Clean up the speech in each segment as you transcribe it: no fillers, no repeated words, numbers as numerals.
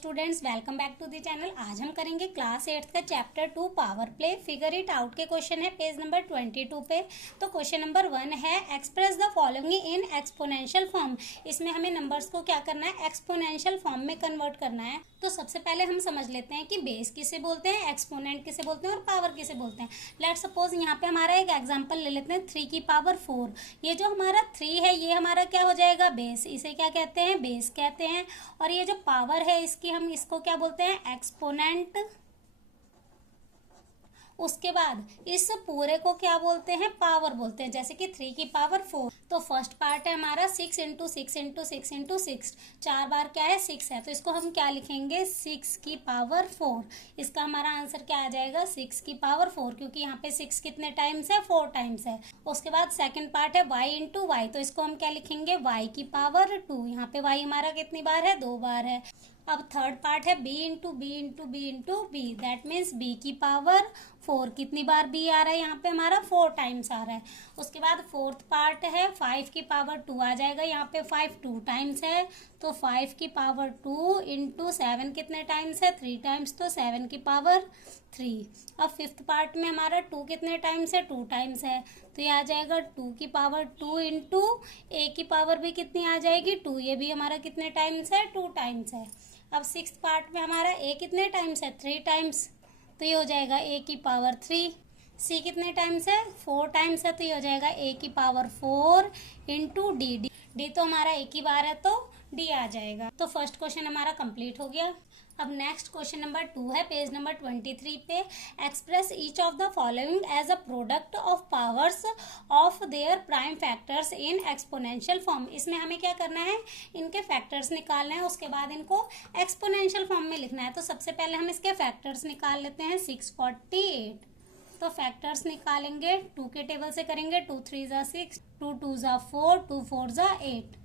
Students, welcome back to the channel. आज हम करेंगे क्लास 8 का chapter 2 power play. Figure it out के क्वेश्चन है पेज नंबर 22 पे। तो क्वेश्चन नंबर 1 है express the following in exponential form. इसमें हमें नंबर्स को क्या करना है, एक्सपोनेंशियल फॉर्म में कन्वर्ट करना है। तो सबसे पहले हम समझ लेते हैं कि बेस किसे बोलते हैं, एक्सपोनेंट किसे बोलते हैं और पावर किसे बोलते हैं। लेट सपोज यहाँ पे हमारा एक एग्जाम्पल ले लेते हैं 3 की पावर 4। ये जो हमारा 3 है ये हमारा क्या हो जाएगा, बेस। इसे क्या कहते हैं, बेस कहते हैं। और ये जो पावर है इसकी हम इसको क्या बोलते हैं, एक्सपोनेंट। उसके बाद इस पूरे को क्या बोलते हैं, पावर बोलते हैं। जैसे कि 3 की पावर 4। तो फर्स्ट पार्ट है हमारा 6 इंटू 6 इंटू 6 इंटू 6। 4 बार क्या है, 6 है। तो इसको हम क्या लिखेंगे, 6 की पावर 4। इसका हमारा आंसर क्या आ जाएगा, 6 की पावर 4, क्योंकि यहाँ पे 6 कितने टाइम्स है, 4 टाइम्स है। उसके बाद सेकंड पार्ट है y इंटू वाई। तो इसको हम क्या लिखेंगे, y की पावर 2। यहाँ पे y हमारा कितनी बार है, 2 बार है। अब थर्ड पार्ट है b into B into B into B. That means b की पावर 4। कितनी बार b आ रहा है, यहाँ पे हमारा 4 टाइम्स आ रहा है। उसके बाद फोर्थ पार्ट है 5 की पावर 2 आ जाएगा। यहाँ पे 5 2 टाइम्स है, तो 5 की पावर 2 इंटू 7 कितने टाइम्स है, 3 टाइम्स। तो 7 की पावर 3। अब फिफ्थ पार्ट में हमारा 2 कितने टाइम्स है, 2 टाइम्स है। तो ये आ जाएगा 2 की पावर 2 इंटू a की पावर भी कितनी आ जाएगी, 2। ये भी हमारा कितने टाइम्स है, 2 टाइम्स है। अब सिक्स्थ पार्ट में हमारा a कितने टाइम्स है, 3 टाइम्स। तो ये हो जाएगा a की पावर 3। c कितने टाइम्स है, 4 टाइम्स है। तो ये हो जाएगा a की पावर 4 इंटू डी। डी तो हमारा एक ही बार है, तो डी आ जाएगा। तो फर्स्ट क्वेश्चन हमारा कंप्लीट हो गया। अब नेक्स्ट क्वेश्चन नंबर 2 है पेज नंबर 23 पे। Express each of the following as a product of powers of their prime factors in exponential form. इसमें हमें क्या करना है, इनके फैक्टर्स निकालना है, उसके बाद इनको एक्सपोनेंशियल फॉर्म में लिखना है। तो सबसे पहले हम इसके फैक्टर्स निकाल लेते हैं। 648। तो फैक्टर्स निकालेंगे, 2 के टेबल से करेंगे। 2 3 ज़ा 6, 2 2 ज़ा 4, 2 4 ज़ा 8,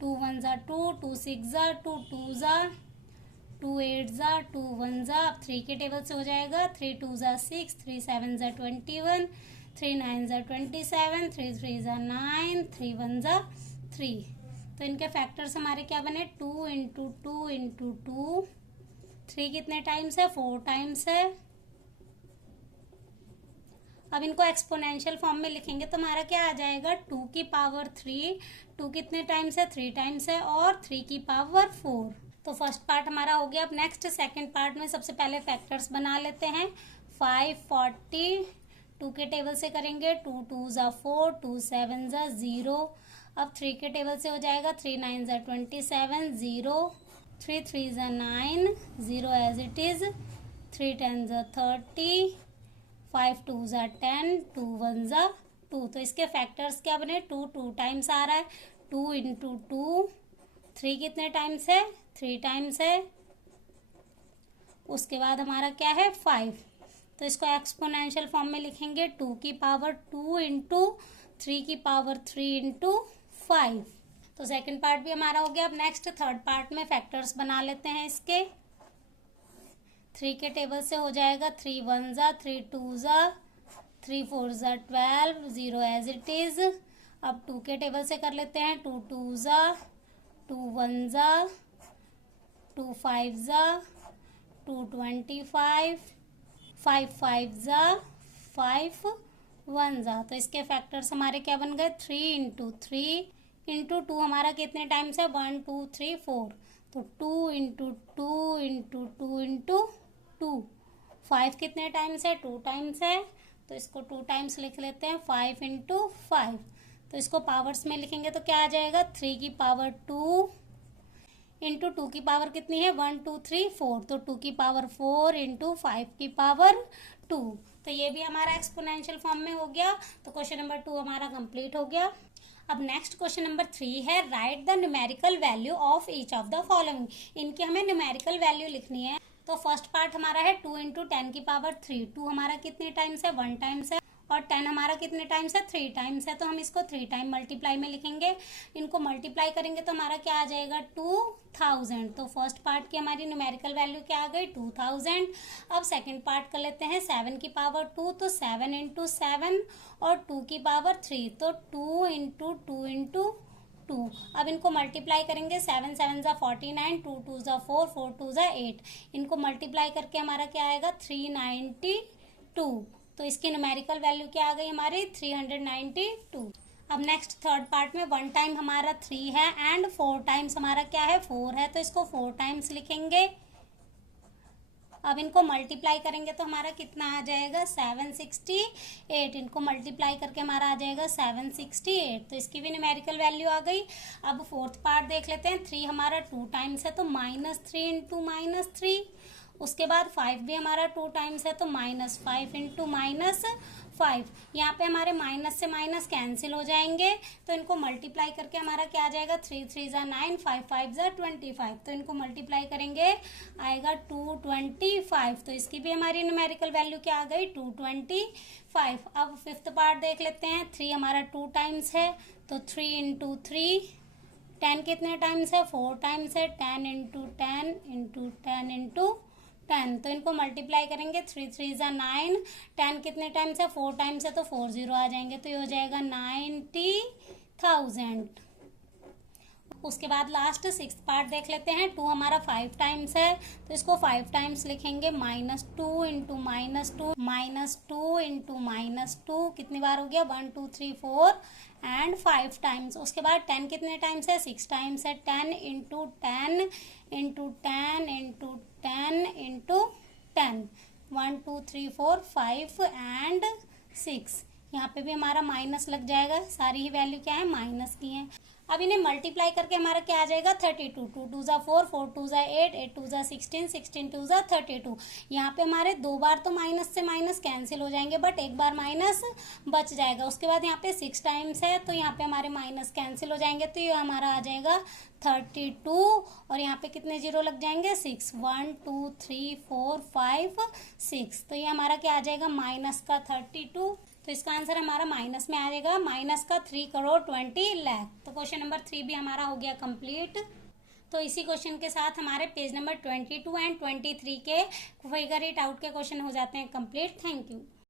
2 1 ज़ा 2, 2 6 ज़ा 2, 2 ज़ा 2 8 ज़ा 2 1 ज़ा। अब 3 के टेबल से हो जाएगा। 3 2 ज़ा 6, 3 7 ज़ा 21, 3 9 ज़ा 27, 3 3 ज़ा 9, 3 1 ज़ा 3। तो इनके फैक्टर्स हमारे क्या बने, 2 इंटू 2 इंटू 2। 3 कितने टाइम्स है, 4 टाइम्स है। अब इनको एक्सपोनेंशियल फॉर्म में लिखेंगे तो हमारा क्या आ जाएगा, 2 की पावर 3। 2 कितने टाइम्स है, 3 टाइम्स है। और 3 की पावर 4। तो फर्स्ट पार्ट हमारा हो गया। अब नेक्स्ट सेकंड पार्ट में सबसे पहले फैक्टर्स बना लेते हैं। 540, 2 के टेबल से करेंगे। 2 2 ज़ा 4, 2 7 ज़ा 0। अब 3 के टेबल से हो जाएगा। 3 9 ज़ा 27, 0। 3 3 ज़ा 9, 0 एज इट इज। 3 10 ज़ा 30, 5 2 ज़ा 10, 2 1 ज़ा 2। तो इसके फैक्टर्स क्या बने, 2 2 टाइम्स आ रहा है। 2 इंटू 2। 3 कितने टाइम्स है, 3 टाइम्स है। उसके बाद हमारा क्या है, 5। तो इसको एक्सपोनेंशियल फॉर्म में लिखेंगे। 2 की पावर 2 इंटू 3 की पावर 3 इंटू 5। तो सेकंड पार्ट भी हमारा हो गया। अब नेक्स्ट थर्ड पार्ट में फैक्टर्स बना लेते हैं इसके। 3 के टेबल से हो जाएगा। 3 1 ज़ा, 3 2 ज़ा, 3 4 ज़ा 12, 0 एज इट इज। अब 2 के टेबल से कर लेते हैं। 2 2 ज़ा, 2 1 ज़ा, 2 5 ज़ा, 2 25, 5 5 ज़ा, 5 1 ज़ा। तो इसके फैक्टर्स हमारे क्या बन गए, 3 इंटू 3 इंटू 2। हमारा कितने टाइम्स है, 1 2 3 4। तो 2 इंटू 2 इंटू 2 इंटू 2। 5 कितने टाइम्स है, 2 टाइम्स है। तो इसको 2 टाइम्स लिख लेते हैं। 5 इंटू 5। तो इसको पावर्स में लिखेंगे तो क्या आ जाएगा, 3 की पावर 2 इंटू 2 की पावर कितनी है, 1 2 3 4। तो 2 की पावर 4 इंटू 5 की पावर 2। तो ये भी हमारा एक्सपोनेंशियल फॉर्म में हो गया। तो क्वेश्चन नंबर 2 हमारा कंप्लीट हो गया। अब नेक्स्ट क्वेश्चन नंबर 3 है, right the numerical value of each of the following. इनकी हमें न्यूमेरिकल वैल्यू लिखनी है। तो फर्स्ट पार्ट हमारा है 2 इंटू 10 की पावर 3। 2 हमारा कितने टाइम्स है, 1 टाइम्स है। और 10 हमारा कितने टाइम्स है, 3 टाइम्स है। तो हम इसको 3 टाइम मल्टीप्लाई में लिखेंगे। इनको मल्टीप्लाई करेंगे तो हमारा क्या आ जाएगा, 2000। तो फर्स्ट पार्ट की हमारी न्यूमेरिकल वैल्यू क्या आ गई, 2000। अब सेकंड पार्ट कर लेते हैं। 7 की पावर 2, तो 7 इंटू 7 और 2 की पावर 3। तो 2 इंटू 2 इंटू 2। अब इनको मल्टीप्लाई करेंगे, 7 7 ज़ा 49, 2 2 ज़ा 4, 4 2 ज़ा 8। इनको मल्टीप्लाई करके हमारा क्या आएगा 392। तो इसकी न्यूमेरिकल वैल्यू क्या आ गई हमारी 392। अब नेक्स्ट थर्ड पार्ट में 1 टाइम हमारा 3 है एंड 4 टाइम्स हमारा क्या है 4 है, तो इसको 4 टाइम्स लिखेंगे। अब इनको मल्टीप्लाई करेंगे तो हमारा कितना आ जाएगा 768। इनको मल्टीप्लाई करके हमारा आ जाएगा 768, तो इसकी भी न्यूमेरिकल वैल्यू आ गई। अब फोर्थ पार्ट देख लेते हैं। 3 हमारा 2 टाइम्स है तो -3 इंटू -3। उसके बाद 5 भी हमारा 2 टाइम्स है तो -5 इंटू -5। यहाँ पे हमारे माइनस से माइनस कैंसिल हो जाएंगे, तो इनको मल्टीप्लाई करके हमारा क्या आ जाएगा 3 3 ज़ा 9, 5 5 ज़ा 25। तो इनको मल्टीप्लाई करेंगे आएगा 225। तो इसकी भी हमारी न्यूमेरिकल वैल्यू क्या आ गई 225। अब फिफ्थ पार्ट देख लेते हैं। 3 हमारा 2 टाइम्स है तो 3 इंटू 3। 10 कितने टाइम्स है 4 टाइम्स है, 10 इंटू 10 इंटू 10 इंटू 10। तो इनको मल्टीप्लाई करेंगे 3 3 ज़ा 9। 10 कितने टाइम्स है 4 टाइम्स है तो 4 0 आ जाएंगे, तो ये हो जाएगा 90,000। उसके बाद लास्ट सिक्स्थ पार्ट देख लेते हैं। 2 हमारा 5 टाइम्स है तो इसको 5 टाइम्स लिखेंगे, -2 इंटू -2, -2 इंटू -2। कितनी बार हो गया 1 2 3 4 एंड 5 टाइम्स। उसके बाद 10 कितने टाइम्स है 6 टाइम्स है, 10 into 10 into 10 into 10 into 10। 1 2 3 4 5 and 6। यहाँ पे भी हमारा माइनस लग जाएगा, सारी ही वैल्यू क्या है माइनस की है। अब इन्हें मल्टीप्लाई करके हमारा क्या आ जाएगा 32। 2 2 ज़ा 4, 4 2 ज़ा 8, 8 2 ज़ा 16, 16 2 ज़ा 32। यहाँ पे हमारे 2 बार तो माइनस से माइनस कैंसिल हो जाएंगे, बट एक बार माइनस बच जाएगा। उसके बाद यहाँ पे 6 टाइम्स है तो यहाँ पे हमारे माइनस कैंसिल हो जाएंगे, तो ये हमारा आ जाएगा 32। और यहाँ पे कितने जीरो लग जाएंगे 6, 1 2 3 4 5 6। तो ये हमारा क्या आ जाएगा माइनस का 32। तो इसका आंसर हमारा माइनस में आ जाएगा, माइनस का 3 करोड़ 20 लाख। तो क्वेश्चन नंबर 3 भी हमारा हो गया कंप्लीट। तो इसी क्वेश्चन के साथ हमारे पेज नंबर 22 एंड 23 के फिगर इट आउट के क्वेश्चन हो जाते हैं कंप्लीट। Thank you.